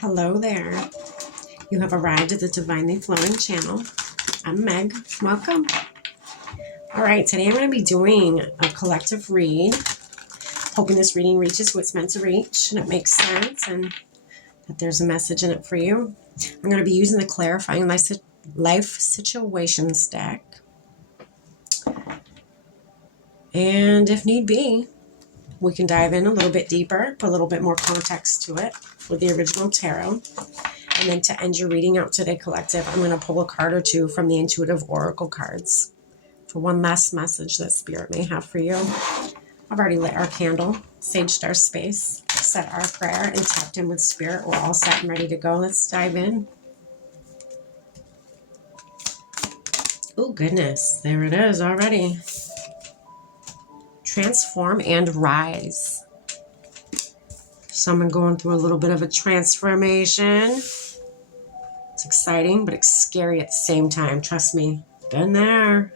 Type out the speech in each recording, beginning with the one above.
Hello there. You have arrived at the Divinely Flowing channel. I'm Meg. Welcome. All right, today I'm going to be doing a collective read. Hoping this reading reaches what it's meant to reach and it makes sense and that there's a message in it for you. I'm going to be using the Clarifying Life Situations deck. And if need be, we can dive in a little bit deeper, put a little bit more context to it with the original tarot. And then to end your reading out today, collective, I'm going to pull a card or two from the Intuitive Oracle cards for one last message that Spirit may have for you. I've already lit our candle, saged our space, said our prayer, and tapped in with Spirit. We're all set and ready to go. Let's dive in. Oh, goodness. There it is already. Transform and rise. Someone going through a little bit of a transformation. It's exciting, but it's scary at the same time. Trust me. Been there.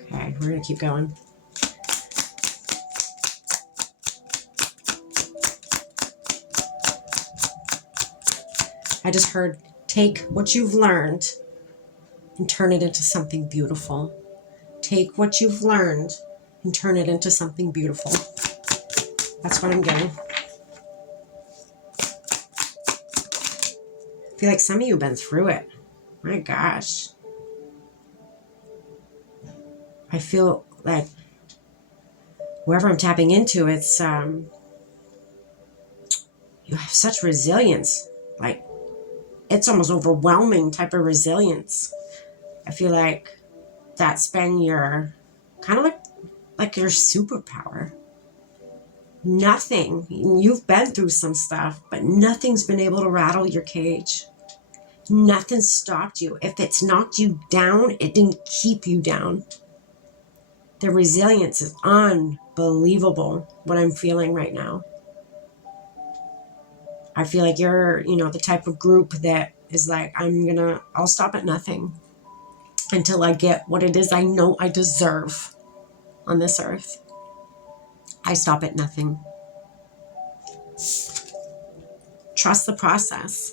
Okay, we're going to keep going. I just heard, take what you've learned and turn it into something beautiful. Take what you've learned and turn it into something beautiful. That's what I'm getting. I feel like some of you have been through it. My gosh. I feel like wherever I'm tapping into, it's you have such resilience. Like, it's almost overwhelming type of resilience. I feel like that's been your kind of like your superpower. Nothing, you've been through some stuff, but nothing's been able to rattle your cage. Nothing stopped you. If it's knocked you down, it didn't keep you down. The resilience is unbelievable, what I'm feeling right now. I feel like you're, the type of group that is like, I'll stop at nothing until I get what it is I know I deserve on this earth. I stop at nothing. Trust the process.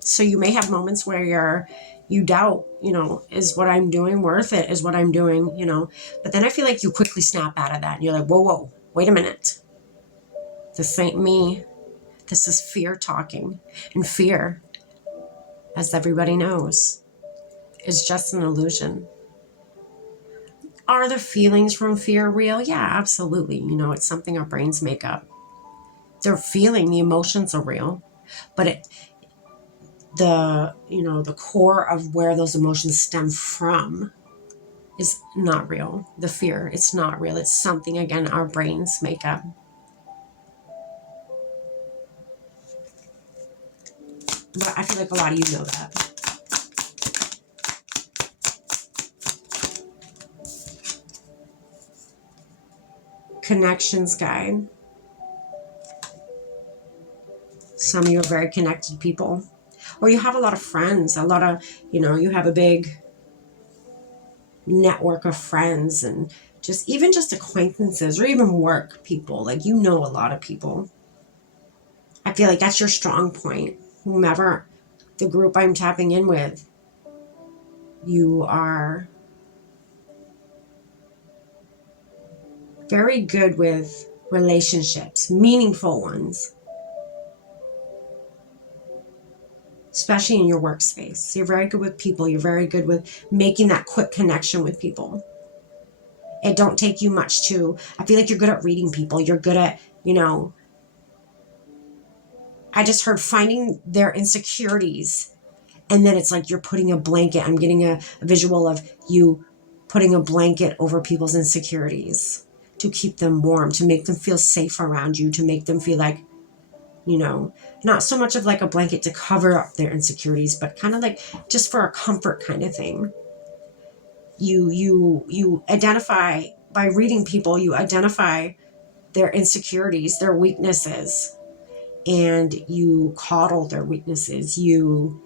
So you may have moments where you doubt, is what I'm doing worth it? Is what I'm doing, But then I feel like you quickly snap out of that. And you're like, whoa, wait a minute. This ain't me. This is fear talking. And fear, as everybody knows, is just an illusion. Are the feelings from fear real? Yeah, absolutely. It's something our brains make up. They're feeling, the emotions are real. But the core of where those emotions stem from is not real. The fear, it's not real. It's something, again, our brains make up. But I feel like a lot of you know that. Connections guide. Some of you are very connected people. Or you have a lot of friends, you have a big network of friends and just acquaintances or even work people. Like, a lot of people. I feel like that's your strong point. Whomever the group I'm tapping in with, you are very good with relationships, meaningful ones. Especially in your workspace. You're very good with people. You're very good with making that quick connection with people. It don't take you much I feel like you're good at reading people. You're good at, I just heard finding their insecurities. And then it's like you're putting a blanket. I'm getting a visual of you putting a blanket over people's insecurities to keep them warm, to make them feel safe around you, to make them feel like, not so much of like a blanket to cover up their insecurities, but kind of like just for a comfort kind of thing. You identify, by reading people, you identify their insecurities, their weaknesses, and you coddle their weaknesses. You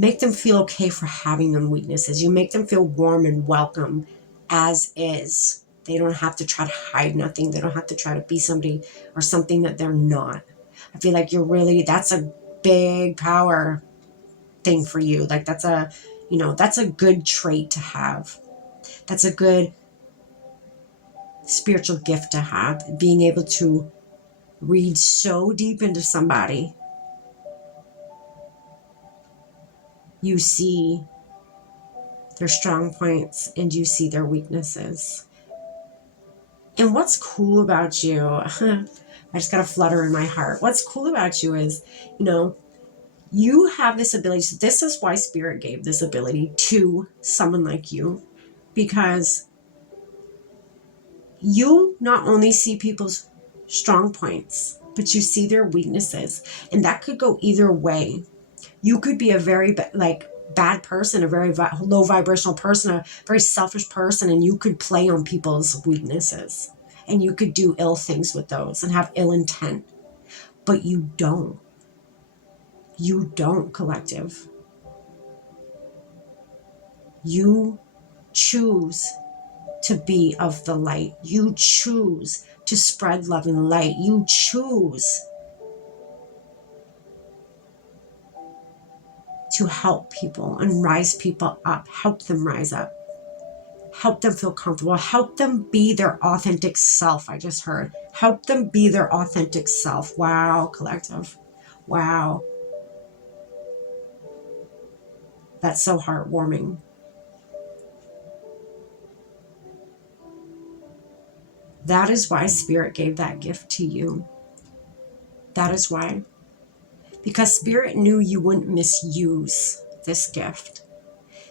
Make them feel okay for having them weaknesses. You make them feel warm and welcome as is. They don't have to try to hide nothing. They don't have to try to be somebody or something that they're not. I feel like that's a big power thing for you. Like that's a good trait to have. That's a good spiritual gift to have. Being able to read so deep into somebody. You see their strong points and you see their weaknesses. And what's cool about you, I just got a flutter in my heart. What's cool about you is, you have this ability. So this is why Spirit gave this ability to someone like you, because you not only see people's strong points, but you see their weaknesses. And that could go either way. You could be a very bad person, a very low vibrational person, a very selfish person, and you could play on people's weaknesses. And you could do ill things with those and have ill intent. But you don't. You don't, collective. You choose to be of the light. You choose to spread love and light. You choose to help people and rise people up, help them rise up, help them feel comfortable, help them be their authentic self. I just heard, help them be their authentic self. Wow, collective. Wow. That's so heartwarming. That is why Spirit gave that gift to you. That is why. Because Spirit knew you wouldn't misuse this gift.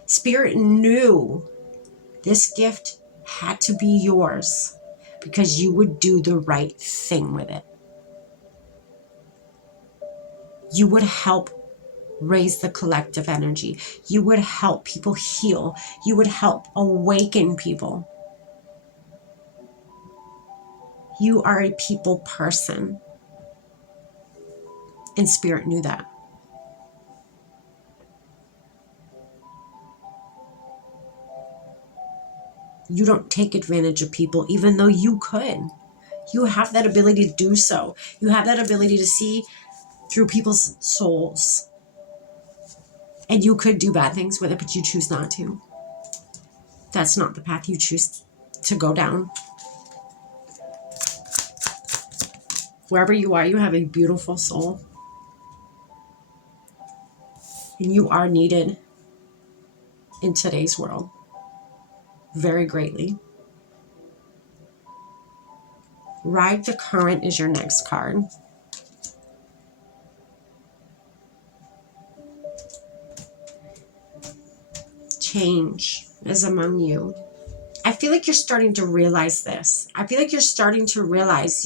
Spirit knew this gift had to be yours because you would do the right thing with it. You would help raise the collective energy. You would help people heal. You would help awaken people. You are a people person. And Spirit knew that. You don't take advantage of people, even though you could. You have that ability to do so. You have that ability to see through people's souls. And you could do bad things with it, but you choose not to. That's not the path you choose to go down. Wherever you are, you have a beautiful soul. And you are needed in today's world very greatly. Ride the Current is your next card. Change is among you. I feel like you're starting to realize this. I feel like you're starting to realize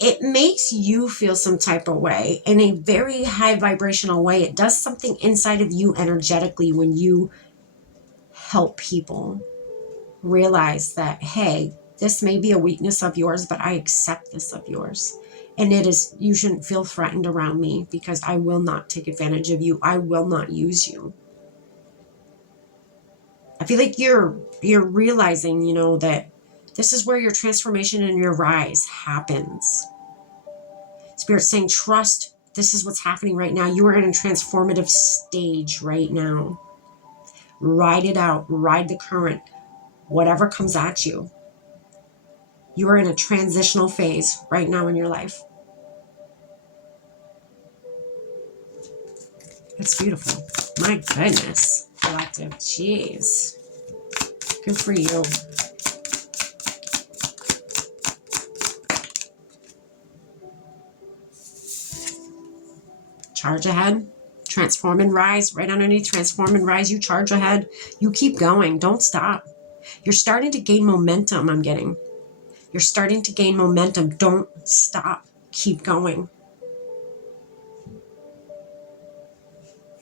it makes you feel some type of way in a very high vibrational way. It does something inside of you energetically when you help people realize that, hey, this may be a weakness of yours, but I accept this of yours. And you shouldn't feel threatened around me because I will not take advantage of you. I will not use you. I feel like you're realizing, that this is where your transformation and your rise happens. Spirit's saying, trust, this is what's happening right now. You are in a transformative stage right now. Ride it out, ride the current, whatever comes at you. You are in a transitional phase right now in your life. That's beautiful. My goodness, collective, jeez. Good for you. Charge ahead. Transform and rise. Right underneath transform and rise, you charge ahead. You keep going. Don't stop. You're starting to gain momentum, I'm getting. You're starting to gain momentum. Don't stop. Keep going.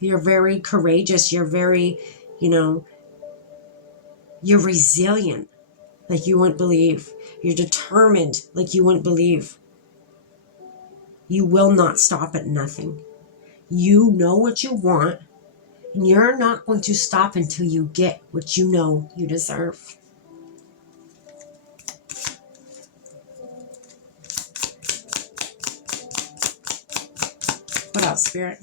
You're very courageous. You're very, you're resilient like you wouldn't believe. You're determined like you wouldn't believe. You will not stop at nothing. You know what you want. And you're not going to stop until you get what you know you deserve. What else, Spirit?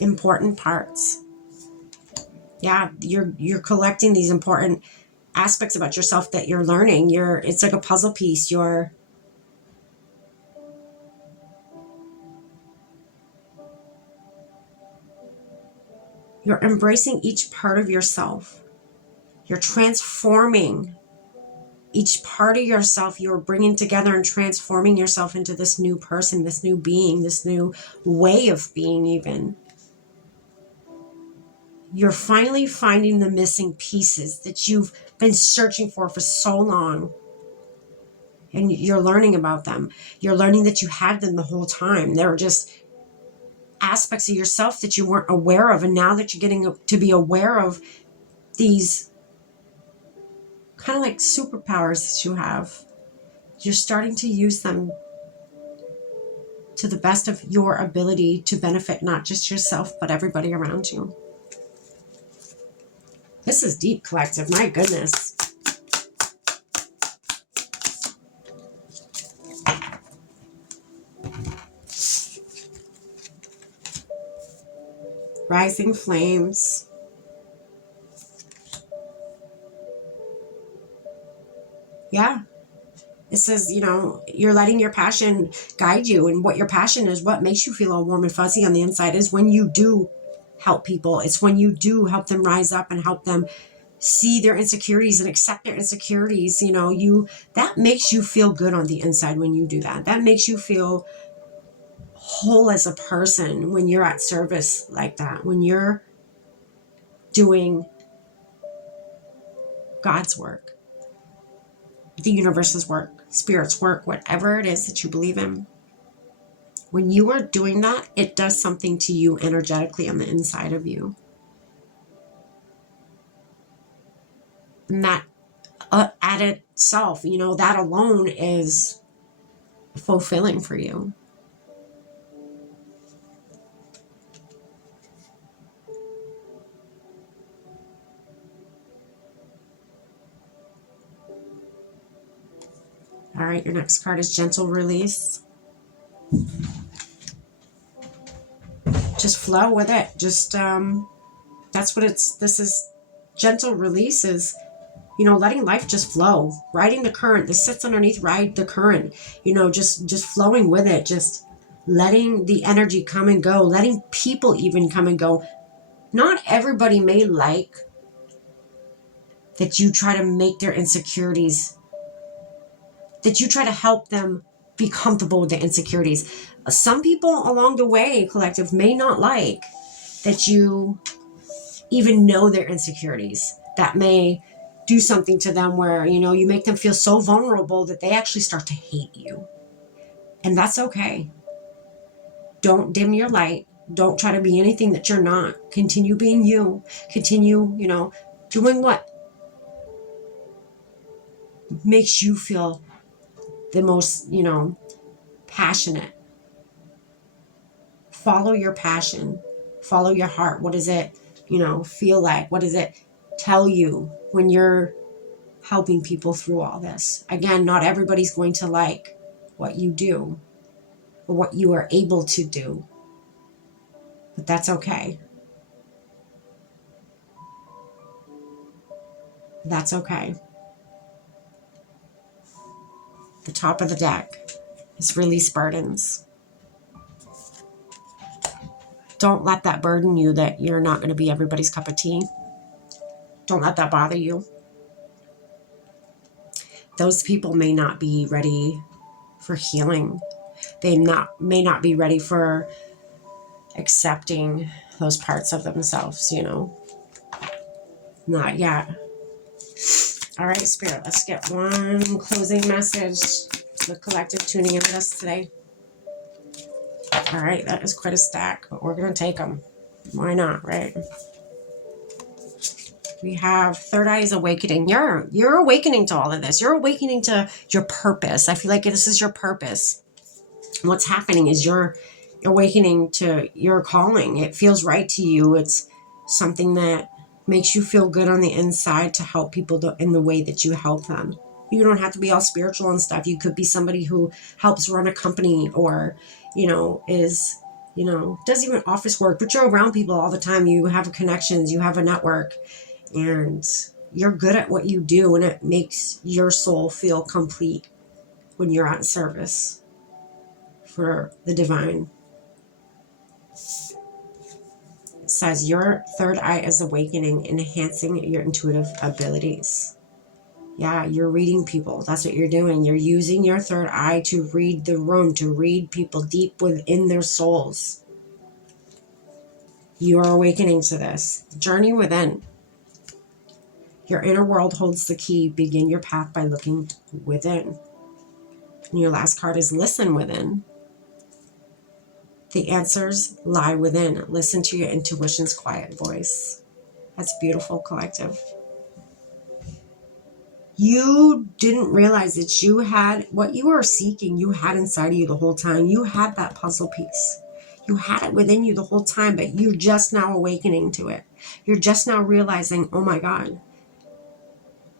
Important parts. Yeah, you're collecting these important aspects about yourself that you're learning. It's like a puzzle piece. You're embracing each part of yourself. You're transforming each part of yourself. You're bringing together and transforming yourself into this new person, this new being, this new way of being even. You're finally finding the missing pieces that you've been searching for so long. And you're learning about them. You're learning that you had them the whole time. They're just aspects of yourself that you weren't aware of. And now that you're getting to be aware of these kind of like superpowers that you have, you're starting to use them to the best of your ability to benefit not just yourself, but everybody around you. This is deep, collective. My goodness. Rising flames. Yeah. It says, you're letting your passion guide you. And what your passion is, what makes you feel all warm and fuzzy on the inside, is when you do help people. It's when you do help them rise up and help them see their insecurities and accept their insecurities. That makes you feel good on the inside when you do that. That makes you feel whole as a person when you're at service like that, when you're doing God's work, the universe's work, spirit's work, whatever it is that you believe in. When you are doing that, it does something to you energetically on the inside of you. And that at itself, that alone is fulfilling for you. All right, your next card is Gentle Release. Just flow with it. Just, that's what this is. Gentle release is, letting life just flow, riding the current. This sits underneath ride the current, just flowing with it, just letting the energy come and go, letting people even come and go. Not everybody may like that you try to make their insecurities, that you try to help them be comfortable with their insecurities. Some people along the way, collective, may not like that you even know their insecurities. That may do something to them where, you make them feel so vulnerable that they actually start to hate you. And that's okay. Don't dim your light. Don't try to be anything that you're not. Continue being you. Continue, doing what makes you feel the most, passionate. Follow your passion. Follow your heart. What does it, feel like? What does it tell you when you're helping people through all this? Again, not everybody's going to like what you do or what you are able to do, but that's okay. That's okay. The top of the deck is release burdens. Don't let that burden you that you're not going to be everybody's cup of tea. Don't let that bother you. Those people may not be ready for healing. They may not be ready for accepting those parts of themselves, Not yet. All right, Spirit, let's get one closing message to the collective tuning in with us today. All right, that is quite a stack, but we're going to take them. Why not, right? We have Third Eye is awakening. You're awakening to all of this. You're awakening to your purpose. I feel like this is your purpose. And what's happening is you're awakening to your calling. It feels right to you. It's something that makes you feel good on the inside to help people in the way that you help them. You don't have to be all spiritual and stuff. You could be somebody who helps run a company, or, is, does even office work, but you're around people all the time. You have connections, you have a network, and you're good at what you do, and it makes your soul feel complete when you're at service for the divine. It says your third eye is awakening, enhancing your intuitive abilities. Yeah, you're reading people. That's what you're doing. You're using your third eye to read the room, to read people deep within their souls. You are awakening to this. Journey within. Your inner world holds the key. Begin your path by looking within. And your last card is listen within. The answers lie within. Listen to your intuition's quiet voice. That's beautiful, collective. You didn't realize that you had what you were seeking, you had inside of you the whole time. You had that puzzle piece. You had it within you the whole time, but you're just now awakening to it. You're just now realizing, oh my God,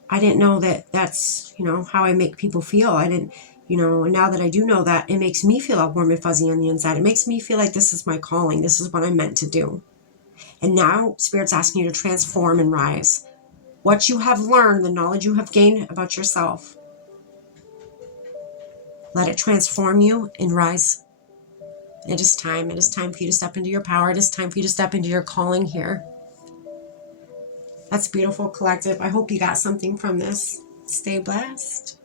I didn't know that that's, how I make people feel. I didn't, and now that I do know that, it makes me feel all warm and fuzzy on the inside. It makes me feel like this is my calling. This is what I'm meant to do. And now Spirit's asking you to transform and rise. What you have learned, the knowledge you have gained about yourself, let it transform you and rise. It is time. It is time for you to step into your power. It is time for you to step into your calling here. That's beautiful, collective. I hope you got something from this. Stay blessed.